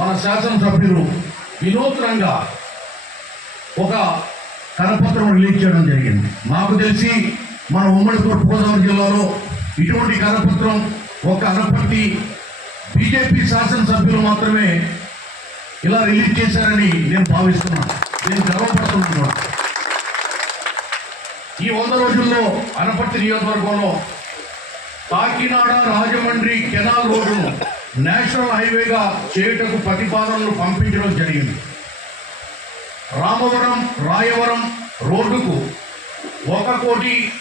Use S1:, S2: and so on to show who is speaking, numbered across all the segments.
S1: మన శాసనసభ్యులు వినూత్నంగా ఒక కరపత్రం రిలీజ్ చేయడం జరిగింది. నాకు తెలిసి మన ఉమ్మడి తూర్పుగోదావరి జిల్లాలో ఇటువంటి కరపత్రం ఒక అనపర్తి బీజేపీ శాసనసభ్యులు మాత్రమే ఇలా రిలీజ్ చేశారని నేను భావిస్తున్నాను. నేను గర్వపడుతున్నాను. ఈ వంద రోజుల్లో అనపర్తి నియోజకవర్గంలో కాకినాడ రాజమండ్రి కెనాల్ రోడ్డును నేషనల్ హైవేగా చేయుటకు ప్రతిపాదనలు పంపించడం జరిగింది. రామవరం రాయవరం రోడ్డుకు ఒక కోటి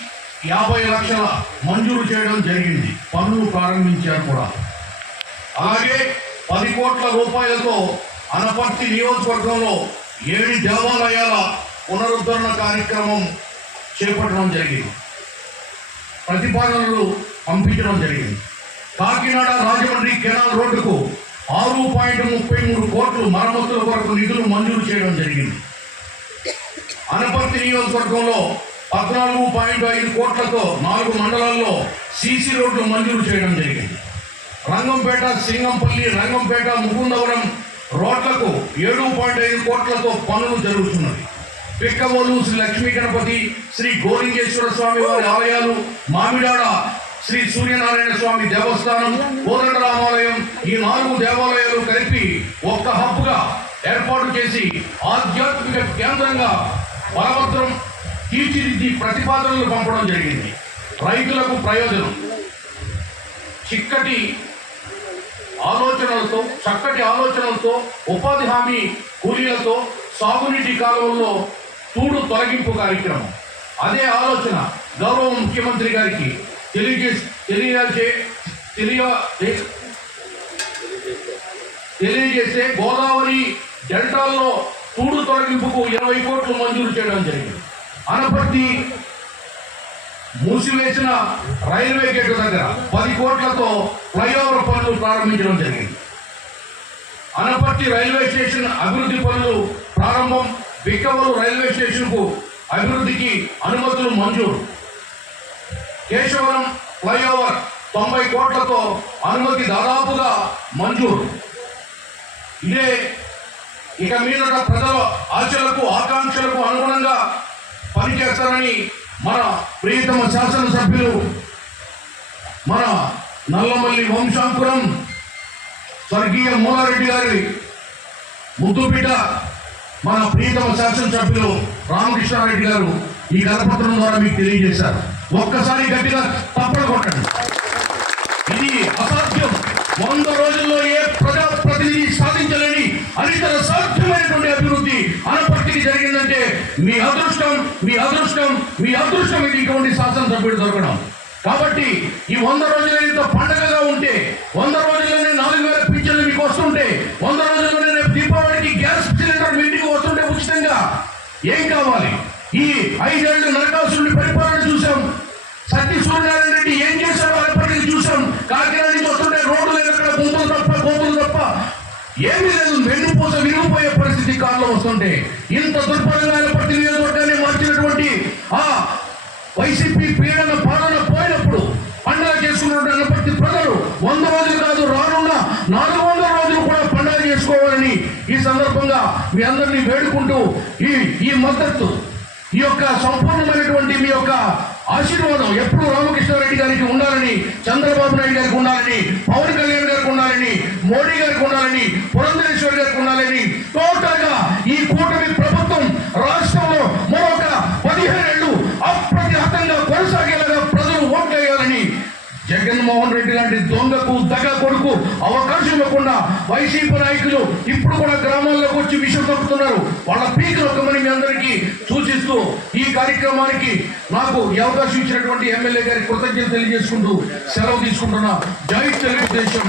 S1: యాభై లక్షల మంజూరు చేయడం జరిగింది. పనులు ప్రారంభించారు కూడా. అలాగే పది కోట్ల రూపాయలతో అనపర్తి నియోజకవర్గంలో ఏడు దేవాలయాల పునరుద్ధరణ కార్యక్రమం చేపట్టడం జరిగింది. ప్రతిపాదనలు పంపించడం జరిగింది. కాకినాడ రాజమండ్రి కెనాల్ రోడ్డుకు ఆరు పాయింట్ ముప్పై మూడు కోట్లు మరమ్మతుల కొరకు నిధులు మంజూరు చేయడం జరిగింది. అనపర్తి నియోజకవర్గంలో పద్నాలుగు పాయింట్ ఐదు కోట్లతో నాలుగు మండలాల్లో సీసీ రోడ్లు మంజూరు చేయడం జరిగింది. రంగంపేట సింగంపల్లి రంగంపేట ముకుందవరం రోడ్లకు ఏడు పాయింట్ ఐదు కోట్లతో పనులు జరుగుతున్నాయి పిక్కవోలు శ్రీ లక్ష్మీ గణపతి శ్రీ గోలింగేశ్వర స్వామి వారి ఆలయాలు మామిడాడ శ్రీ సూర్యనారాయణ స్వామి దేవస్థానం కోదండ రామాలయం ఈ నాలుగు దేవాలయాలు కలిపి ఒక్క హబ్గా ఏర్పాటు చేసి ఆధ్యాత్మిక కేంద్రంగా బలభద్రం తీర్చిదిద్ది ప్రతిపాదనలు పంపడం జరిగింది. రైతులకు ప్రయోజనం. చిక్కటి ఆలోచనలతో చక్కటి ఆలోచనలతో ఉపాధి హామీ కూలీలతో సాగునీటి కాలువల్లో తూడు తొలగింపు కార్యక్రమం. అదే ఆలోచన గౌరవ ముఖ్యమంత్రి గారికి తెలియజే తెలియజే తెలియ తెలియజేస్తే గోదావరి డెల్టాల్లో తూడు తొలగింపుకు ఇరవై కోట్లు మంజూరు చేయడం జరిగింది. అనపర్తి మూసివేసిన రైల్వే గేట్ దగ్గర పది కోట్లతో ఫ్లైఓవర్ పనులు ప్రారంభించడం జరిగింది. అనపర్తి రైల్వే స్టేషన్ అభివృద్ధి పనులు ప్రారంభం బిక్కవలు రైల్వే స్టేషన్కు అభివృద్ధికి అనుమతులు మంజూరు. కేశవరం ఫ్లైఓవర్ తొంభై కోట్లతో అనుమతి దాదాపుగా మంజూరు. ఇదే ఇక మీదట ప్రజల ఆశలకు ఆకాంక్షలకు అనుగుణంగా పనిచేస్తారని మన ప్రియతమ శాసనసభ్యులు మన నల్లమల్లి వంశాంకురం స్వర్గీయ మూలారెడ్డి గారి ముద్దుపీట మన ప్రియతమ శాసనసభ్యులు రామకృష్ణారెడ్డి గారు ఈ కరపత్రం ద్వారా మీకు తెలియజేశారు. ఒక్కసారి గట్టిగా తప్పలు కొట్టండి. ఇది అసాధ్యం. వంద రోజుల్లో ఏ ప్రజాప్రతినిధి సాధించలేని అనితర సాధ్యమైనటువంటి అభివృద్ధి అనపర్తికి జరిగిందంటే మీ అదృష్టం మీ అదృష్టం మీ అదృష్టం ఇది. ఇటువంటి శాసనసభ్యుడు దొరకడం. కాబట్టి ఈ వంద రోజులు పండగగా ఉంటే ఐదేళ్ళు నరకాసురుడి పరిపాలన చూసాం సత్య సూర్యనారాయణ రెడ్డి ఏం చేశారో అప్పటికి చూసాం కాకినాడ నుంచి వస్తుంటే రోడ్డు లేదు అక్కడ గుంపులు తప్ప గోపులు తప్ప ఏమీ లేదు వెన్నుపూస విరిగిపోయే పరిస్థితి కాలంలో వస్తుంటే ఇంత దుర్భరంగా ప్రతి నియోజకవర్గాన్ని మార్చినటువంటి ఆ వైసీపీ పీడన పాలన పోయినప్పుడు పండగ చేసుకున్నటువంటి ప్రతి ప్రజలు వంద రోజులు కాదు రానున్న నాలుగు వందల రోజులు కూడా పండగ చేసుకోవాలని ఈ సందర్భంగా మీ అందరినీ వేడుకుంటూ ఈ ఈ మద్దతు ఈ యొక్క సంపూర్ణమైనటువంటి మీ యొక్క ఆశీర్వాదం ఎప్పుడు రామకృష్ణారెడ్డి గారికి ఉండాలని చంద్రబాబు నాయుడు గారికి ఉండాలని పవన్ కళ్యాణ్ గారికి ఉండాలని మోడీ గారికి ఉండాలని పురంధరేశ్వర్ గారికి ఉండాలని ఇలాంటి దొంగకు దగ కొడుకు అవకాశం ఇవ్వకుండా వైసీపీ నాయకులు ఇప్పుడు కూడా గ్రామాల్లోకి వచ్చి విషయం తప్పుతున్నారు వాళ్ళ పీక్ నొక్కమని మీ అందరికీ సూచిస్తూ ఈ కార్యక్రమానికి నాకు ఈ అవకాశం ఇచ్చినటువంటి ఎమ్మెల్యే గారి కృతజ్ఞత తెలియజేసుకుంటూ సెలవు తీసుకుంటున్నా. జై తెలుగుదేశం.